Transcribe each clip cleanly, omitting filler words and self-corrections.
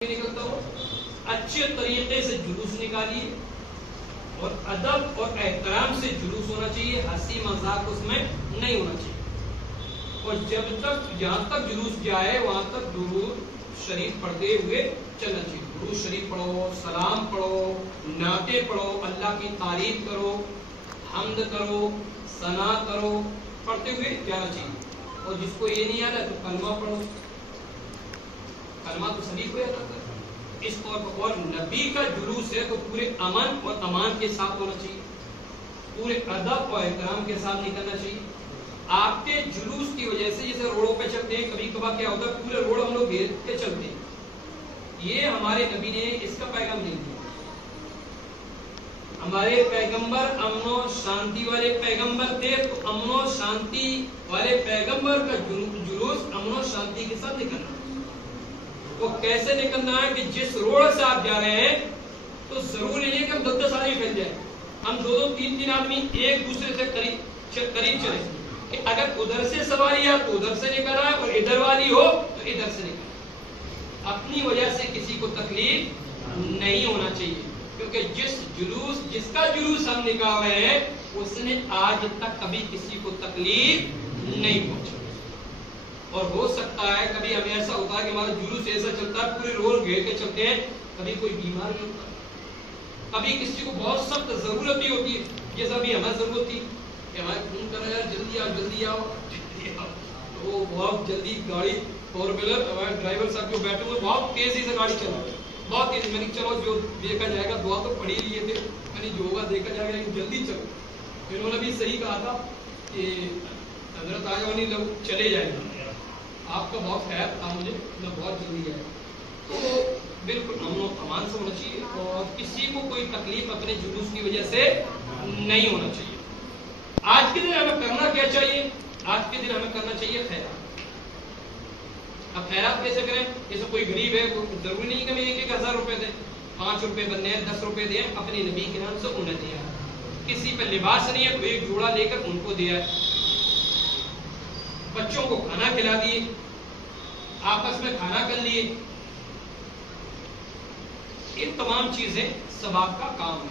निकलता हो, अच्छे तरीके से जुलूस निकालिए और अदब और एहतराम से जुलूस होना चाहिए, हंसी मजाक उसमें नहीं होना चाहिए। और जब तक जहां तक जुलूस जाए वहां तक दुरूद शरीफ पढ़ते हुए चलना चाहिए। दुरूद शरीफ पढ़ो, सलाम पढ़ो, नाते पढ़ो, अल्लाह की तारीफ करो, हम्द करो, सना करो, पढ़ते हुए जाना चाहिए। और जिसको ये नहीं आता तो कलमा पढ़ो, कलमा तो सभी को याद आता है। इस तौर पर और नबी का जुलूस है तो पूरे अमन और अमान के साथ होना चाहिए, पूरे अदब और एहतराम के साथ निकलना चाहिए। आपके जुलूस की वजह से जैसे रोडों पे चलते हैं, कभी कभार क्या होता है पूरे रोड हम लोग घेर के चलते हैं, ये हमारे नबी ने इसका पैगाम नहीं दिया। हमारे पैगंबर अमनो शांति वाले पैगंबर थे, तो अमनो शांति वाले पैगंबर का जुलूस अमनो शांति के साथ निकलना। वो कैसे निकलना है कि जिस रोड से आप जा रहे हैं तो जरूरी नहीं है कि हम 10-10 आदमी फैल जाए, हम 2-2, 3-3 आदमी एक दूसरे से करीब चले कि अगर उधर से सवारी है तो उधर से निकल आए और इधर वाली हो तो इधर से निकल। अपनी वजह से किसी को तकलीफ नहीं होना चाहिए, क्योंकि जिसका जुलूस हम निकाल रहे हैं उसने आज तक कभी किसी को तकलीफ नहीं पहुंचाई। और हो सकता है कभी हमें ऐसा होता है कि हमारा जुलूस ऐसा चलता है पूरे रोड घेर के चलते हैं, कभी कोई बीमार नहीं होता, कभी किसी को बहुत सख्त जरूरत ही होती है, जैसा भी हमें जरूरत थी कि हमारे फोन करा यार जल्दी आओ जल्दी आओ, तो बहुत जल्दी गाड़ी 4 व्हीलर हमारे ड्राइवर साहब जो बैठे हुए बहुत तेजी से गाड़ी चला, बहुत तेजी। मैंने चलो जो देखा जाएगा, दुआ तो पढ़ी लिए थे, मैंने जो होगा देखा जाएगा, लेकिन जल्दी चलो। इन्होंने भी सही कहा था कि हजरत आजवानी लोग चले जाएंगे, आपका बहुत खैर था मुझे, मैं बहुत जल्दी आया। तो बिल्कुल अमन अमान से होना चाहिए और किसी को कोई तकलीफ अपने जुलूस की वजह से नहीं होना चाहिए। आज के दिन हमें करना क्या चाहिए? आज के दिन हमें करना चाहिए खैरात। अब खैरात कैसे करें? जैसे कोई गरीब है, जरूरी नहीं कि हमें 1-1 हज़ार रुपए दे, 5 रुपए बनने हैं, 10 रुपए दिए, अपने नबी के नाम से उन्हें दिया। किसी पे लिबास नहीं है तो एक जोड़ा लेकर उनको दिया। बच्चों को खाना खिला दिए, आपस में खाना कर लिए, ये तमाम चीजें सवाब का काम है।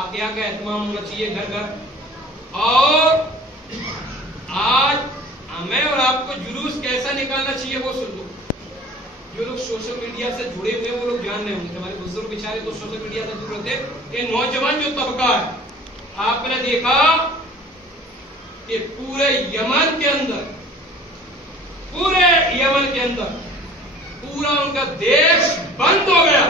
आकिया का एहतमाम होना चाहिए घर घर। और आज हमें और आपको जुलूस कैसा निकालना चाहिए वो सुन लो। जो लोग सोशल मीडिया से जुड़े हुए हैं वो लोग जान रहे होंगे, हमारे बुजुर्ग बेचारे तो सोशल मीडिया से जुड़ रहे थे। ये नौजवान जो तबका है, आपने देखा कि पूरे यमन के अंदर पूरा उनका देश बंद हो गया।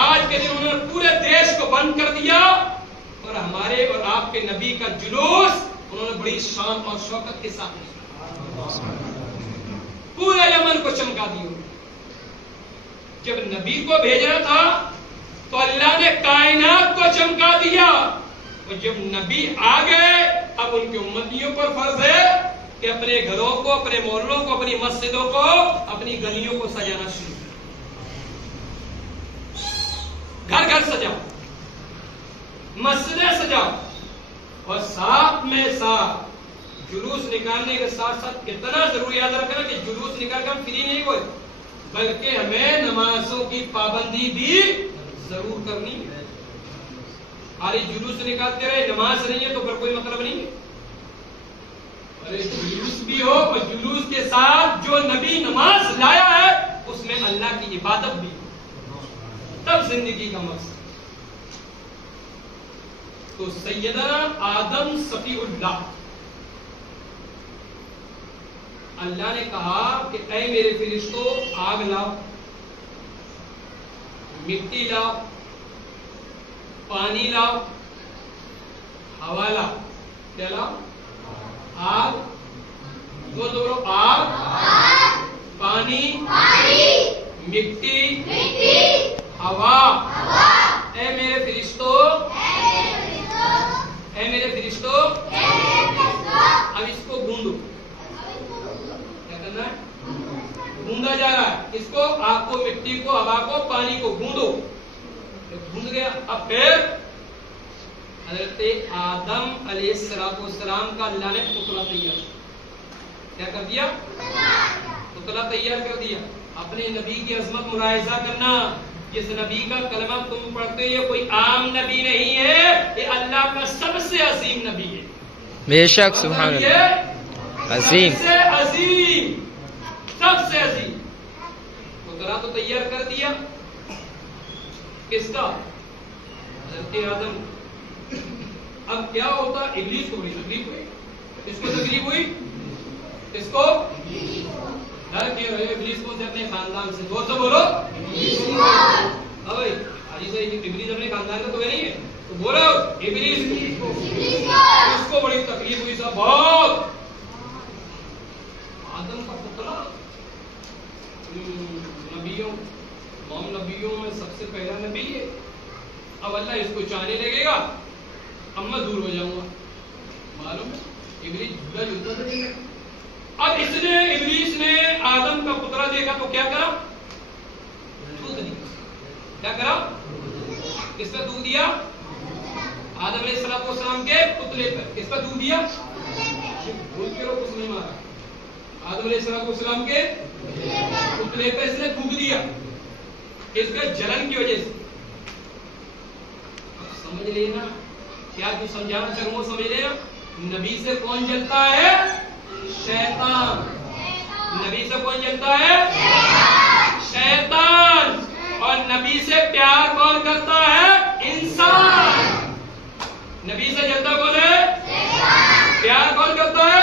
आज के दिन उन्होंने पूरे देश को बंद कर दिया और हमारे और आपके नबी का जुलूस उन्होंने बड़ी शान और शौकत के साथ पूरे यमन को चमका दिया। जब नबी को भेजना था तो अल्लाह ने कायनात को चमका दिया, और जब नबी आ गए अब उनके उम्मतियों पर फर्ज है कि अपने घरों को, अपने मोहल्लों को, अपनी मस्जिदों को, अपनी गलियों को सजाना शुरू करें। घर घर सजाओ, मस्जिदें सजाओ, और साथ में साथ जुलूस निकालने के साथ साथ कितना जरूर याद रखना कि जुलूस निकाल कर फ्री नहीं हुए, बल्कि हमें नमाजों की पाबंदी भी जरूर करनी है। अरे जुलूस निकालते रहे, नमाज नहीं है तो फिर कोई मतलब नहीं है। अरे जुलूस भी हो और जुलूस के साथ जो नबी नमाज लाया है उसमें अल्लाह की इबादत भी हो, तब जिंदगी का मकसद। तो सैयदना आदम सफीउल्लाह, अल्लाह ने कहा कि ऐ मेरे फरिश्तों आग लाओ, मिट्टी लाओ, पानी लाओ, हवा लाओ। क्या लाओ? आग, बोलो आग, पानी, मिट्टी, हवा। ऐ मेरे फरिश्तों, ऐ मेरे फरिश्तों, अब इसको गूंदो। क्या करना है? गूंदा जा रहा है इसको, आग को, मिट्टी को, हवा को, पानी को गूंदो। गूंद गया। अब फिर हज़रत आदम अलैहिस्सलाम का अल्लाह ने पुतला तैयार, क्या कर दिया? पुतला तैयार कर दिया। अपने नबी की अजमत मुलाहिजा करना। जिस नबी का कलमा तुम पढ़ते हो ये कोई आम नबी नहीं है, ये अल्लाह का सबसे अजीम नबी है। बेशक सुभान अल्लाह, अजीम, सबसे अजीम, सबसे अजीम। पुतला तो तैयार कर दिया किसका? हज़रत आदम। अब क्या होता? इब्लीस को बड़ी तकलीफ हुई। किसको तकलीफ हुई? किसको? डर क्यों रहे इब्लीस को? से अपने खानदान से। जोर से बोलो। हाँ भाई, हाजी से इब्लीस अपने खानदान का तो नहीं है, तो बोलो इब्लीस को। उसको बड़ी तकलीफ हुई सब बहुत। आदम का पुतला नबियों, तमाम नबियों में सबसे पहला नबी है। अब अल्लाह इसको चाहने लगेगा, अब मैं दूर हो जाऊंगा। मालूम है इब्लीस झूला झूलता था। अब इसने, इब्लीस ने आदम का पुतला देखा तो क्या करा? थूक दिया। क्या करा? किस पर थूक दिया? आदम अलैहिस्सलाम के पुतले पर। किस पर थूक दिया? भूल के लोग कुछ नहीं मारा। आदम अलैहिस्सलाम के पुतले पर इसने थूक दिया, इसके जलन की वजह से। समझ लेना क्या जो समझाना चाहूं वो समझ लेना। नबी से कौन जलता है? शैतान। नबी से कौन जलता है? शैतान। और नबी से प्यार कौन करता है? इंसान। नबी से जलता कौन है? प्यार कौन करता है?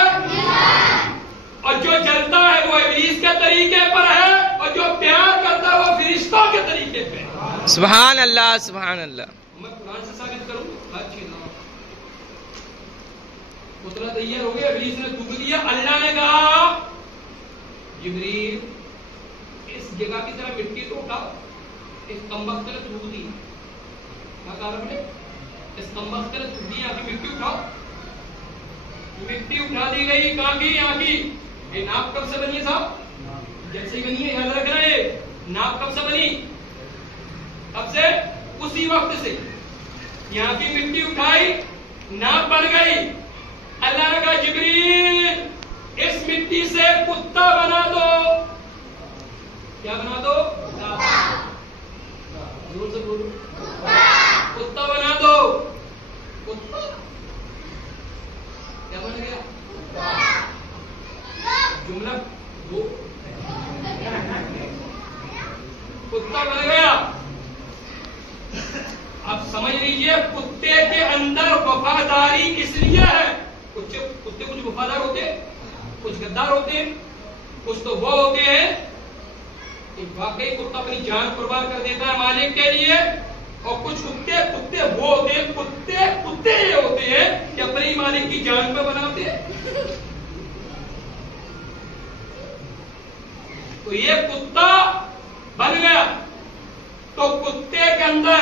और जो जलता है वो इब्लीस के तरीके पर है, और जो प्यार करता है वो फरिश्तों के तरीके पे है। सुभान अल्लाह, सुभान अल्लाह। मैं कुरान से साबित करूं हर चीज। पुतला तैयार हो गया, इब्लीस ने थूक दिया। अल्लाह ने कहा जिब्रील इस जगह की तरह मिट्टी तो उठाओ। इस कमबख्त ने थूक दी। क्या कहा आपने? इस कमबख्त ने थूक दी, यहाँ की मिट्टी उठाओ। मिट्टी उठा दी गई। कहाँ की? यहाँ की। ये नाप कब से बनी है साहब? जैसे ही बनी है, याद रखना। ये नाप कब से बनी? कब से? उसी वक्त से। यहाँ की मिट्टी उठाई, नाप बन गई। अल्लाह ने कहा जिब्रील इस मिट्टी से कुत्ता बना दो। क्या बना दो? जोर से बोलो। कुत्ता बना दो। कुत्ता क्या बन गया? जुमला वो कुत्ता बन गया। अब समझ लीजिए कुत्ते के अंदर वफादारी इसलिए है। कुत्ते कुछ वफादार होते हैं, कुछ गद्दार होते हैं, कुछ तो वो होते हैं कि वाकई कुत्ता अपनी जान कुर्बान कर देता है मालिक के लिए। और कुछ कुत्ते वो होते हैं, कुत्ते ये होते हैं कि अपनी मालिक की जान पे बनाते हैं। तो ये कुत्ता बन गया। तो कुत्ते के अंदर,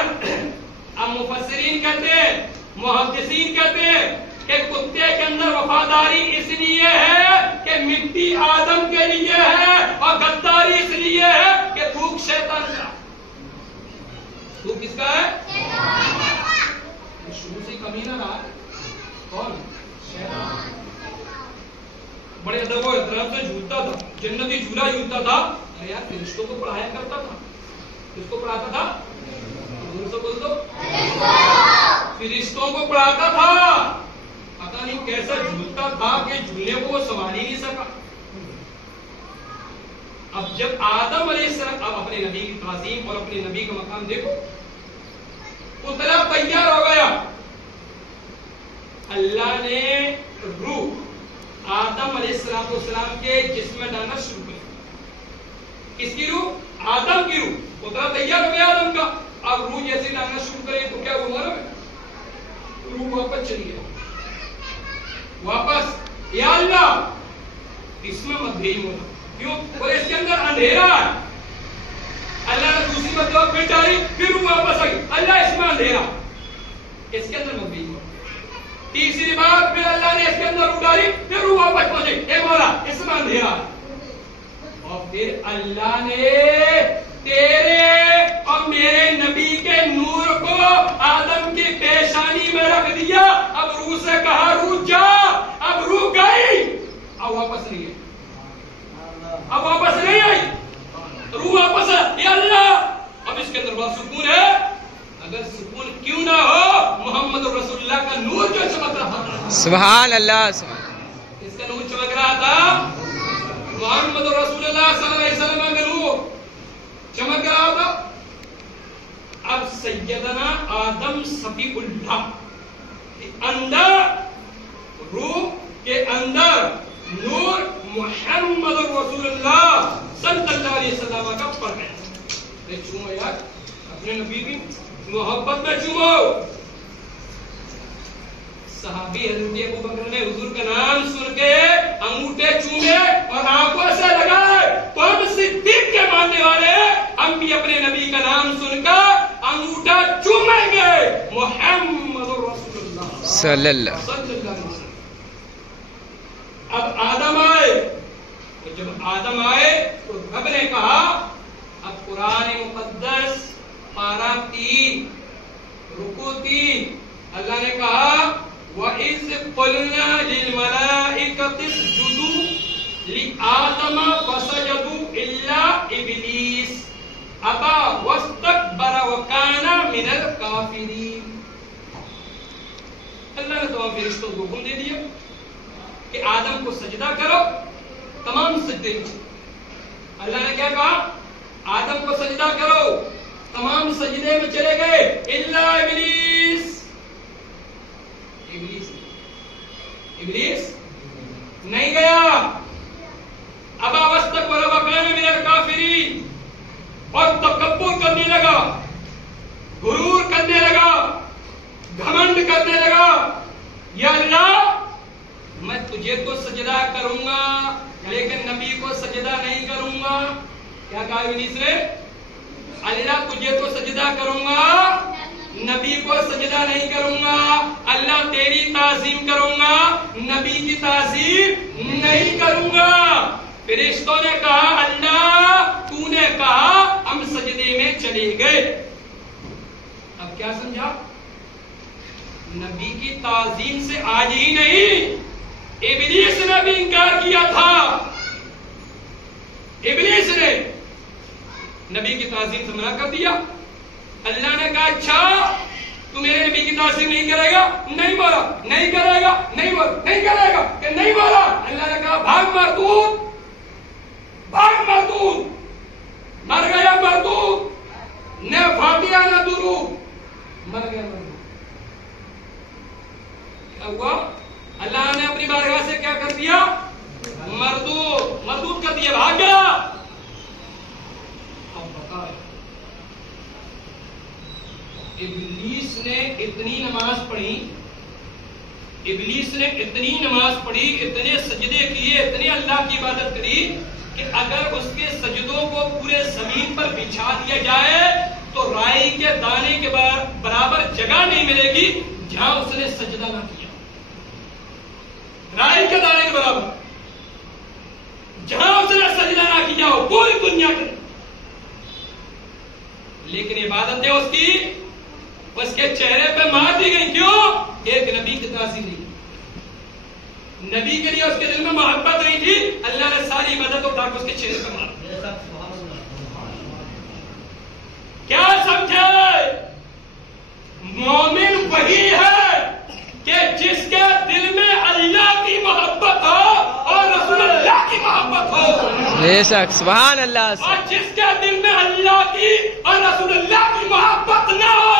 अब मुफस्सिरीन कहते हैं, मुहद्दिसीन कहते हैं कि कुत्ते के अंदर वफादारी इसलिए है कि मिट्टी आदम के लिए है, और गद्दारी इसलिए है कि थूक शैतान का। थूक किसका है? शुरू से कमी ना रहा। कौन? शैतान। बड़े अदब और एहतराम से झूलता था, जन्नती झूला झूलता था। अरे यार फरिश्तों को पढ़ाया करता था। किसको पढ़ाता था? बोल दो। फरिश्तों को पढ़ाता था। पता नहीं कैसा झूलता था कि झूलने को वो संभाल ही नहीं सका। अब जब आदम अलैहिस्सलाम, अब अपने नबी की ताज़ीम और अपने नबी का मकाम देखो। पुतला तैयार हो गया। अल्लाह ने रूह आदम अलैहिस्सलाम के जिस्म में डालना शुरू कर। किसकी रूह? आदम की रूह। पुतला तैयार हो गया आदम का। अब रूह जैसे डालना शुरू करे तो क्या हुआ? रूह वापस चली गई। वापस, या अल्लाह इसमें मत भेजो। क्यों? और इसके अंदर अंधेरा है। अल्लाह ने दूसरी मरतबा फिर डाली, फिर रूह वापस आई। अल्लाह इसमें अंधेरा, इसके अंदर मत भेजो। तीसरी बार फिर अल्लाह ने इसके अंदर रूह डाली, फिर रूह वापस पहुंची। ए मौला इसमें अंधेरा। और फिर अल्लाह ने तेरे और मेरे नबी के नूर को आदम की पेशानी में रख दिया। अब रूह से कहा रूह जा। अब रूह गई, अब वापस नहीं आई। अब वापस नहीं आई। और सुकून है? अगर सुकून क्यों ना हो, मोहम्मद रसूलुल्लाह का नूर जो चमक रहा था। सुभान अल्लाह। इसका नूर चमक रहा था, मोहम्मद रसूलुल्लाह सल्लल्लाहु अलैहि वसल्लम का नूर चमक रहा था। अब सैयदना आदम सफीउल्लाह के अंदर, रूह के अंदर नूर मोहम्मद रसूलुल्लाह सल्लल्लाहु अलैहि वसल्लम का पड़ गया। चूमो यार, अपने नबी की मोहब्बत में चूमो। सहाबी हज़रत अबू बकर ने हुजूर का नाम सुन के अंगूठे चूमे और आंखों से लगाए। तो हम सिद्दीक के मानने वाले, हम भी अपने नबी का नाम सुनकर अंगूठा चूमेंगे। मोहम्मद रसूलुल्लाह सल्लल्लाहु। अब आदम आए, तो जब आदम आए तो रब ने कहा, अब कुरान मुकद्दस पारा 3 रुकू 3, अल्लाह ने कहा वइज़ क़ुलना लिल मलाइकति इसजुदू लिआदम फसजदू इल्ला इब्लीस अबा वस्तकबर व काना मिनल काफिरीन। अल्लाह ने तमाम फरिश्तों को हुक्म दे दिया कि आदम को सजदा करो। तमाम सजदे, अल्लाह ने क्या कहा? आदम को सजदा करो। तमाम सजदे में चले गए इल्ला इब्लीस। इब्लीस नहीं गया। अबा वस्तकबर व काना मिनल काफिरीन, और तकब्बुर करने लगा, गुरूर करने लगा, घमंड करने लगा। या अल्लाह, मैं तुझे तो सजदा करूंगा लेकिन नबी को सजदा नहीं करूंगा। क्या कहा इब्लीस ने? अल्लाह तुझे तो सजदा करूंगा, नबी को सजदा नहीं करूंगा। अल्लाह तेरी ताज़ीम करूंगा, नबी की ताज़ीम नहीं करूंगा। फरिश्तों ने कहा अल्लाह तूने कहा, हम सजदे में चले गए। अब क्या समझा? नबी की ताज़ीम से आज ही नहीं, इब्लीस ने भी इंकार किया था। इब्लीस ने नबी की ताज़ीम से मना कर दिया। अल्लाह ने कहा अच्छा तू मेरे नबी की ताज़ीम नहीं करेगा? नहीं बोला, नहीं करेगा, नहीं बोला, नहीं करेगा, कि नहीं बोला। अल्लाह ने कहा भाग मरदूद, भाग मरदूद, मर गया मरदूद, न फातिया न दुरूद, मर गया मरदूद। क्या हुआ? अल्लाह ने अपनी बारगाह से क्या कर दिया? मरदूद, मरदूद कर दिया, भाग गया। अब बताओ, इब्लीस ने इतनी नमाज पढ़ी, इब्लीस ने इतनी नमाज पढ़ी, इतने सजदे किए, इतने अल्लाह की इबादत करी कि अगर उसके सजदों को पूरे जमीन पर बिछा दिया जाए तो राई के दाने के बराबर जगह नहीं मिलेगी जहां उसने सजदा ना किया। राई के दाने के बराबर जहां उसने सजदा ना किया हो पूरी दुनिया के। लेकिन इबादतें उसके चेहरे पे मार दी गई। क्यों? एक नबी की ताज़ीम नहीं, नबी के लिए उसके दिल में मोहब्बत नहीं थी। अल्लाह ने सारी इबादत उठा के उसके चेहरे पे मार दिया। क्या समझे? मोमिन वही है कि जिसके दिल में अल्लाह की मोहब्बत हो और रसूलुल्लाह की मोहब्बत हो। बेशक, सुभान अल्लाह। और जिसके दिल में अल्लाह की और रसूलुल्लाह की मोहब्बत ना हो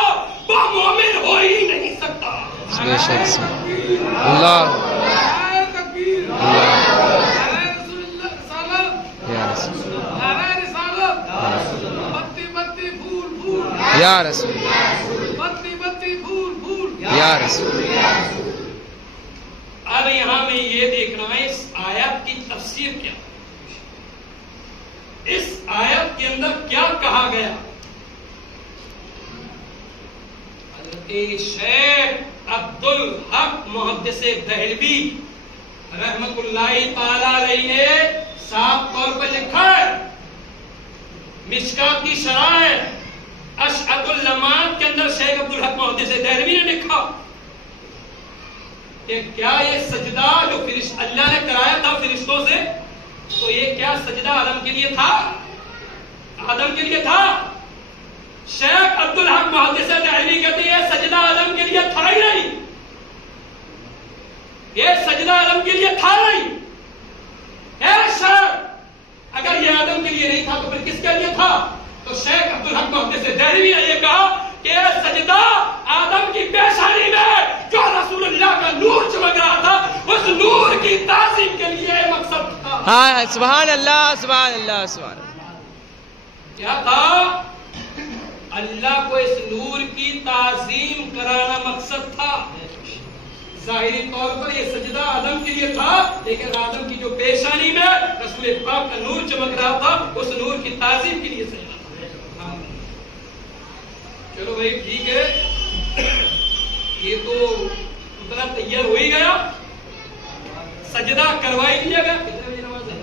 वो मोमिन हो ही नहीं सकता। बेशक, अल्लाह या रसूल, या रसूल। अब यहां में ये देखना है इस आयत की तफसीर क्या, इस आयत के अंदर क्या कहा गया। शेख अब्दुल हक मुहद्दिसे दहलवी रहमतुल्लाहि ताला अलैहि ने साफ तौर पर लिखा है, मिशकात की शराह अशअतुल लमात के अंदर शेख अब्दुल हक मुहद्दिसे दहलवी ने लिखा कि क्या ये सजदा जो अल्लाह ने कराया था फरिश्तों से, तो ये क्या सजदा आदम के लिए था? आदम के लिए था। शेख सजदा आदम के लिए था नहीं है सर। अगर ये आदम के लिए नहीं था तो फिर किसके लिए था? तो शेख अब्दुल हक मुहद्दिस देहलवी ने ये कहा कि सजदा आदम की पेशानी में जो रसूलुल्लाह का नूर चमक रहा था, उस नूर की ताज़ीम के लिए मकसद था। हाँ, सुभान अल्लाह, सुभान अल्लाह, सुभान अल्लाह। क्या था? अल्लाह को इस नूर की ताज़ीम कराना मकसद था। जाहिरी तौर पर यह सजदा आदम के लिए था, लेकिन आदम की जो पेशानी में रसूल पाक का नूर चमक रहा था, उस नूर की ताज़ीम के लिए सजदा था। चलो भाई ठीक है, ये तो उतना तैयार हो ही गया, सजदा करवा ही दिया गया। कितने बजे नमाज है?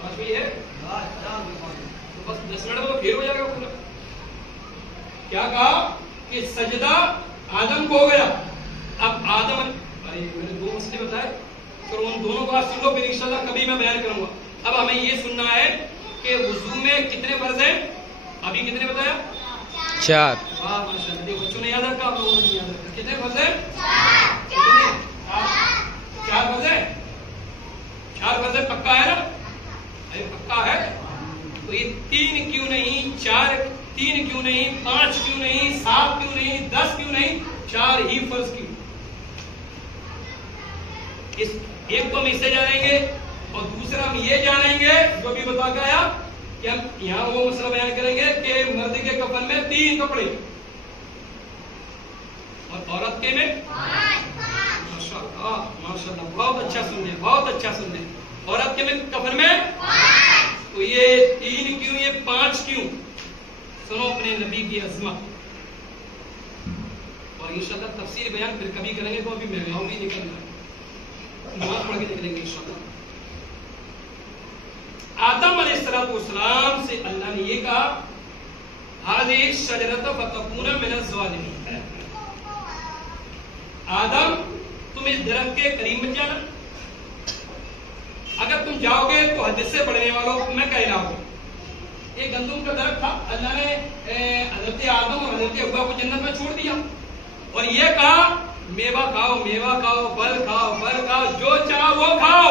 5 बजे है, तो बस 10 मिनट में फिर हो जाएगा पूरा। क्या कहा कि सजदा आदम को हो गया। अब आदम, अरे मैंने 2 मसले बताए, तो उन दोनों को आज सुन लो, फिर इंशाल्लाह कभी मैं बयान करूंगा। अब हमें ये सुनना है कि वुजू में कितने फर्ज हैं? अभी कितने बताया? 4। वाह माशाल्लाह, देखो बच्चों ने याद रखा, आप लोगों ने याद रखा। कितने फर्ज हैं? 4 फर्ज हैं। 4 फर्ज है, पक्का है ना? अरे पक्का है। तो ये 3 क्यों नहीं, 3 क्यों नहीं, 5 क्यों नहीं, 7 क्यों नहीं, 10 क्यों नहीं, 4 ही फर्ज क्यों? इस एक तो हम इससे जानेंगे, और दूसरा हम ये जानेंगे जो भी बता के आया कि हम यहां वो मसला बयान करेंगे कि मर्द के कफन में 3 कपड़े और औरत के में माशाल्लाह, माशाल्लाह, बहुत अच्छा सुन रहे, बहुत अच्छा सुन रहे। औरत के में कफन में, तो ये 3 क्यों, ये 5 क्यों? सुनो अपने नबी की अज़मत, और इंशाल्लाह तफसीर बयान फिर कभी करेंगे। तो अभी महंगाओं भी निकल रहा है, नमाज पढ़ के निकलेंगे इंशाल्लाह। आदम अलैहिस्सलाम से अल्लाह ने ये कहा, हाज़िही शजरत फतकूना मिनज़ ज़ालिमीन। आदम तुम इस दरख्त के करीब मत जाना, अगर तुम जाओगे तो हदीस से पढ़ने वालों में कहलाओगे। एक गंदुम का दरख्त था, अल्लाह ने हजरत आदम और हजरत हव्वा को जन्नत में छोड़ दिया और ये कहा मेवा खाओ, मेवा खाओ, फल खाओ, फल खाओ, जो चाहो वो खाओ,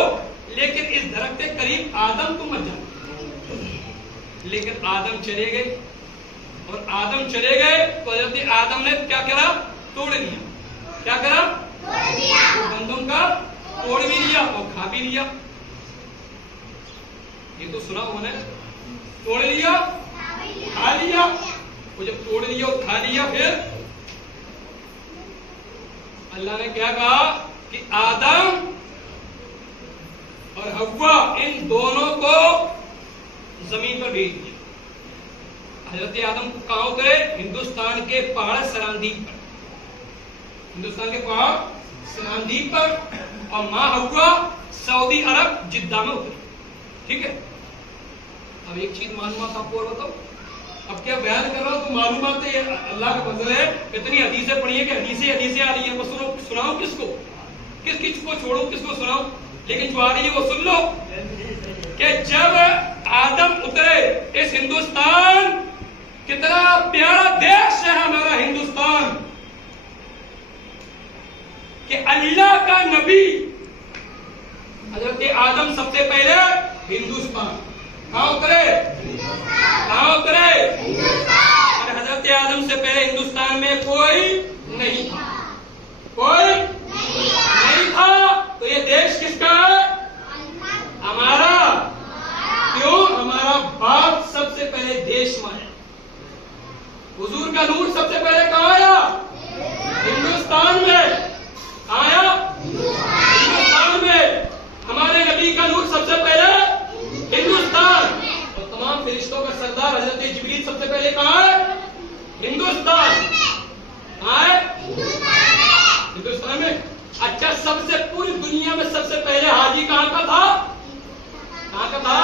लेकिन इस दरख्त के करीब आदम तुम मत जाओ। लेकिन आदम चले गए, और आदम चले गए तो हजरत आदम ने क्या करा? तोड़ लिया। क्या करा? तोड़ दिया। तो गंदम का तोड़ भी लिया और खा भी लिया। ये तो सुना उन्होंने, तोड़ लिया, खा लिया। वो जब तोड़ लिया और खा लिया, फिर अल्लाह ने क्या कहा कि आदम और हव्वा इन दोनों को जमीन पर भेज दिया। हजरत आदम को कहां उतरे? हिंदुस्तान के पहाड़ सरांदीप पर, हिंदुस्तान के पहाड़ सरांदीप पर, और मां हव्वा सऊदी अरब जिद्दा में उतरी। ठीक है। अब एक चीज मालूमात आपको और बताओ, अब क्या बयान कर रहा हूं तो मालूमात है, अल्लाह का फजल है। इतनी हदीसें पढ़ी है कि हदीसें आ रही है, बस सुनाऊं किसको, किसको छोड़ूं, किसको सुनाऊं? लेकिन जो आ रही है वो सुन लो कि जब आदम उतरे इस हिंदुस्तान, कितना प्यारा देश है हमारा हिंदुस्तान, कि अल्लाह का नबी हजरत आदम सबसे पहले हिंदुस्तान कहां उतरे? कहां उतरे? और हजरत आदम से पहले हिंदुस्तान में कोई नहीं था, कोई नहीं था। तो ये देश किसका है? हमारा। क्यों? हमारा बाप सबसे पहले देश में आया। हुजूर का नूर सबसे पहले कहां आया? हिंदुस्तान में आया, हिंदुस्तान में। हमारे नबी का नूर सबसे पहले हिंदुस्तान, और तमाम फरिश्तों का सरदार हजरत जिब्रील सबसे पहले कहां है? हिंदुस्तान। कहां है? हिंदुस्तान में। अच्छा, सबसे पूरी दुनिया में सबसे पहले हाजी कहां का था? कहां का था?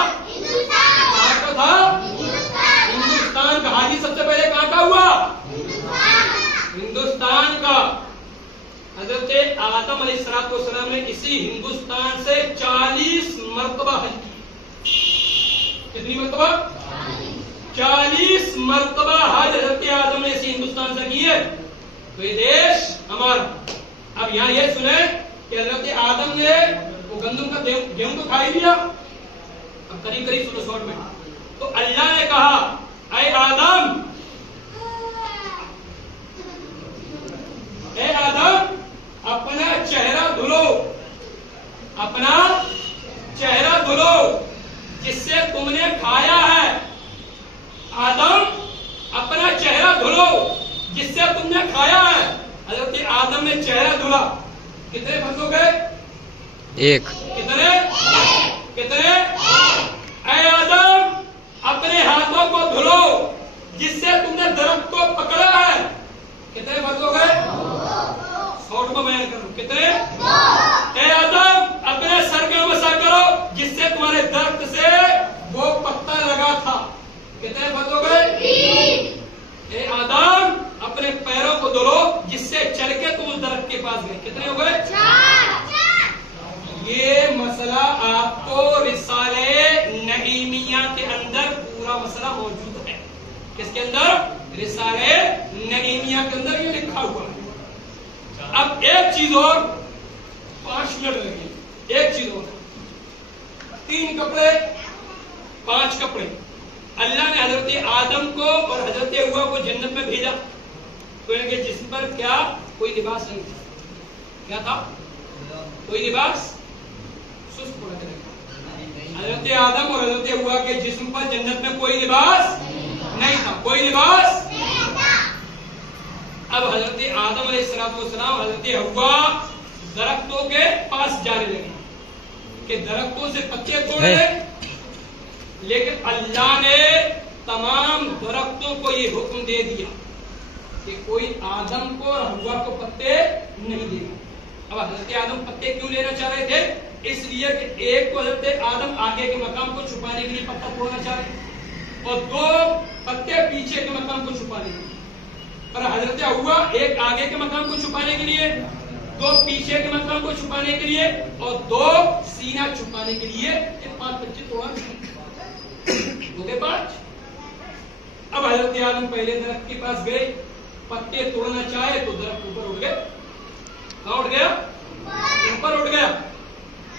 कहां का था? हिंदुस्तान का। हाजी सबसे पहले कहां का हुआ? हिंदुस्तान का। हजरत आदम अलैहिस्सलाम ने इसी हिंदुस्तान से 40 मरतबा हज किया। कितनी मरतबा? 40 मरतबा हज हजरत आदम ने इसी हिंदुस्तान से की है। तो ये देश हमारा। अब यहां ये सुने कि हजरत आदम ने वो गंदम का गेहूं तो खा ही लिया। अब करीब करीब सुनो शॉर्ट में, तो अल्लाह ने कहा ऐ आदम, ऐ आदम अपना चेहरा धुलो, अपना चेहरा धुलो जिससे तुमने खाया है। आदम अपना चेहरा धुलो जिससे तुमने खाया है। हजरत आदम ने चेहरा धुला, कितने फर्ज हो गए? एक। कितने कितने? ऐ आदम अपने हाथों को धुलो जिससे तुमने दरख्त को पकड़ा है। कितने फर्ज हो गए? शॉर्ट में बयान करो, कितने? ऐ आदम अपने सर का मसा करो जिससे तुम्हारे दरख्त से वो पत्ता लगा था। कितने फर्ज हो गए? ऐ आदम अपने पैरों को धुलो जिससे चल के तुम उस दरख्त के पास गए। कितने हो गए? ये मसला आपको रिसाले नईमिया के अंदर पूरा मसला मौजूद है। किसके अंदर? रिसाले नईमिया के अंदर ये लिखा हुआ है। अब एक चीज और, 5 मिनट लगे, एक चीज और, 3 कपड़े 5 कपड़े अल्लाह ने हजरत आदम को और हजरत हव्वा को जन्नत में भेजा, तो इनके जिस्म पर क्या कोई लिबास नहीं था। क्या था? कोई लिबास सुस्त पड़ा करेगा। हजरत आदम और हजरत हव्वा के जिस्म पर जन्नत में कोई लिबास नहीं था, कोई लिबास। अब हजरत आदम अलैहिस्सलाम हजरत हव्वा दरख्तों के पास जाने लगे कि दरख्तों से पत्ते तोड़े, लेकिन अल्लाह ने तमाम दरख्तों को ये हुक्म दे दिया कि कोई आदम को और हव्वा को पत्ते नहीं देगा। अब हजरत आदम पत्ते क्यों लेना चाह रहे थे? इसलिए कि एक को हजरत आदम आगे के मकाम को छुपाने के लिए पत्ता तोड़ना चाह रहे और 2 पत्ते पीछे के मकाम को छुपाने के लिए। और हजरत हव्वा एक आगे के मकाम को छुपाने के लिए, 2 पीछे के मकाम को छुपाने के लिए और 2 सीना छुपाने के लिए। 5 पत्ते तोड़ा हो गए 5। अब हजरत आदम पहले दरख्त के पास गए, पत्ते तोड़ना चाहे तो दरख्त ऊपर उठ गए। कहां उठ गया? ऊपर उठ गया।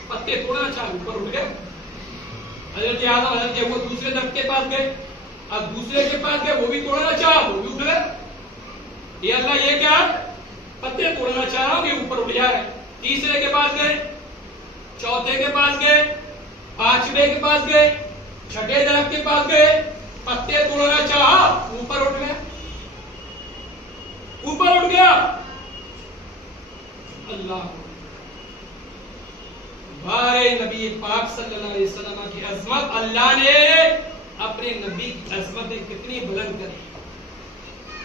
पत्ते तोड़ना चाहे ऊपर उठ गए। हजरत आदम हजरत हव्वा दूसरे दरख्त के पास गए, अब दूसरे के पास गए, वो भी तोड़ना चाहा, वो भी उठ गए। ये अल्लाह ये क्या? पत्ते तोड़ना चाह रहा हूं कि ऊपर उठ जा रहे। तीसरे के पास गए, चौथे के पास गए, 5वें के पास गए, 6ठे दरख्त के पास गए, पत्ते तोड़ना चाहा, ऊपर उठ गया, ऊपर उठ गया। अल्लाह बारे नबी पाक सल्लल्लाहु अलैहि वसल्लम की अजमत, अल्लाह ने अपने नबी की अजमत कितनी बुलंद करी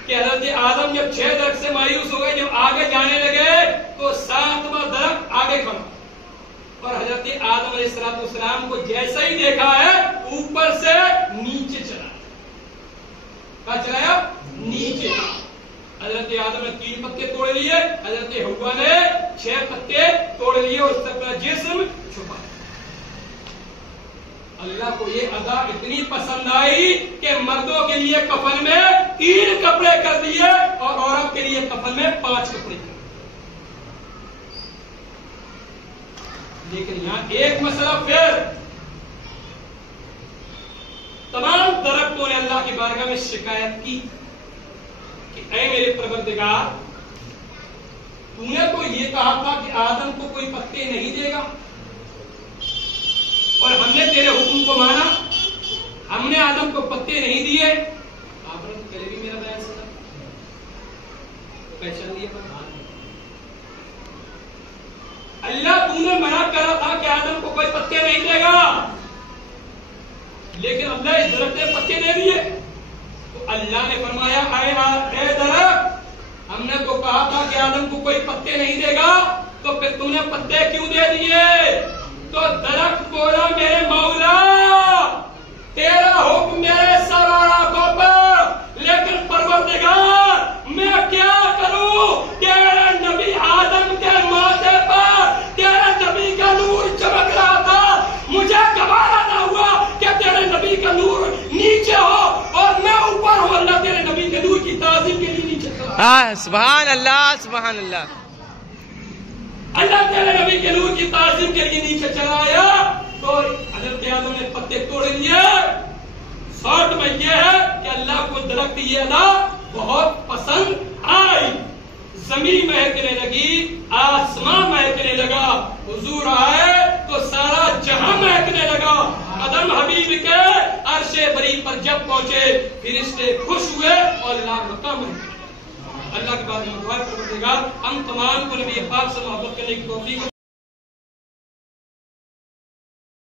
कि हजरत आदम जब 6 दरख्त से मायूस हो गए, जब आगे जाने लगे तो 7वां दरख्त आगे खड़ा, और हजरत आदम अलैहिस्सलाम को जैसा ही देखा है ऊपर से नीचे चला। कहां चलाया? नीचे। हजरत आदम ने 3 पत्ते तोड़ लिए, हजरत हव्वा ने 6 पत्ते तोड़ लिए और उससे अपना जिस्म छुपा। अल्लाह को ये अदा इतनी पसंद आई कि मर्दों के लिए कफन में 3 कपड़े कर दिए और औरत के लिए कफन में 5 कपड़े कर दिए। लेकिन यहां एक मसला फिर, तमाम दरख्तों ने अल्लाह की बारगाह में शिकायत की कि ऐ मेरे परवरदिगार, तूने तो ये कहा था कि आदम को कोई पत्ते नहीं देगा और हमने तेरे हुक्म को माना, हमने आदम को पत्ते नहीं दिए। आपने तो पहले भी मेरा बयान सुना, पहचान लिया। अल्लाह तूने मना करा था कि आदम को कोई पत्ते नहीं देगा, लेकिन अल्लाह इस दरख्त ने पत्ते दे दिए। तो अल्लाह ने फरमाया ऐ दरख्त, हमने तो कहा था कि आदम को कोई पत्ते नहीं देगा, तो फिर तूने पत्ते क्यों दे दिए? तो दरख्त बोला मेरे मौला, तेरा हुक्म मेरे सर और आंखों पर, लेकिन परवरदिगार मैं क्या करूं? तेरे नबी आदम के माथे पर तेरे नबी का नूर चमक रहा था, मुझे गवारा ना हुआ कि तेरे नबी का नूर नीचे हो और मैं ऊपर हूं। अल्लाह तेरे नबी के नूर की ताज़ीम के लिए नीचे। सुभान अल्लाह, सुभान अल्लाह। अल्लाह तेरे नबी के नूर की ताज़ीम के लिए नीचे चला आया तो हजरत आदम ने पत्ते तोड़ लिए। शॉर्ट में यह है कि अल्लाह को दरख्त ये अदा बहुत पसंद आई। जमीन महकने लगी, आसमां महकने लगा, हुजूर आए तो सारा जहां महकने लगा। कदम हबीब के अर्शे बरी पर जब पहुंचे फरिश्ते खुश हुए और ला मकाम अल्लाह के बाद में दुआ करेगा। हम तमाम को नबी पाक से मोहब्बत करने की तौफीक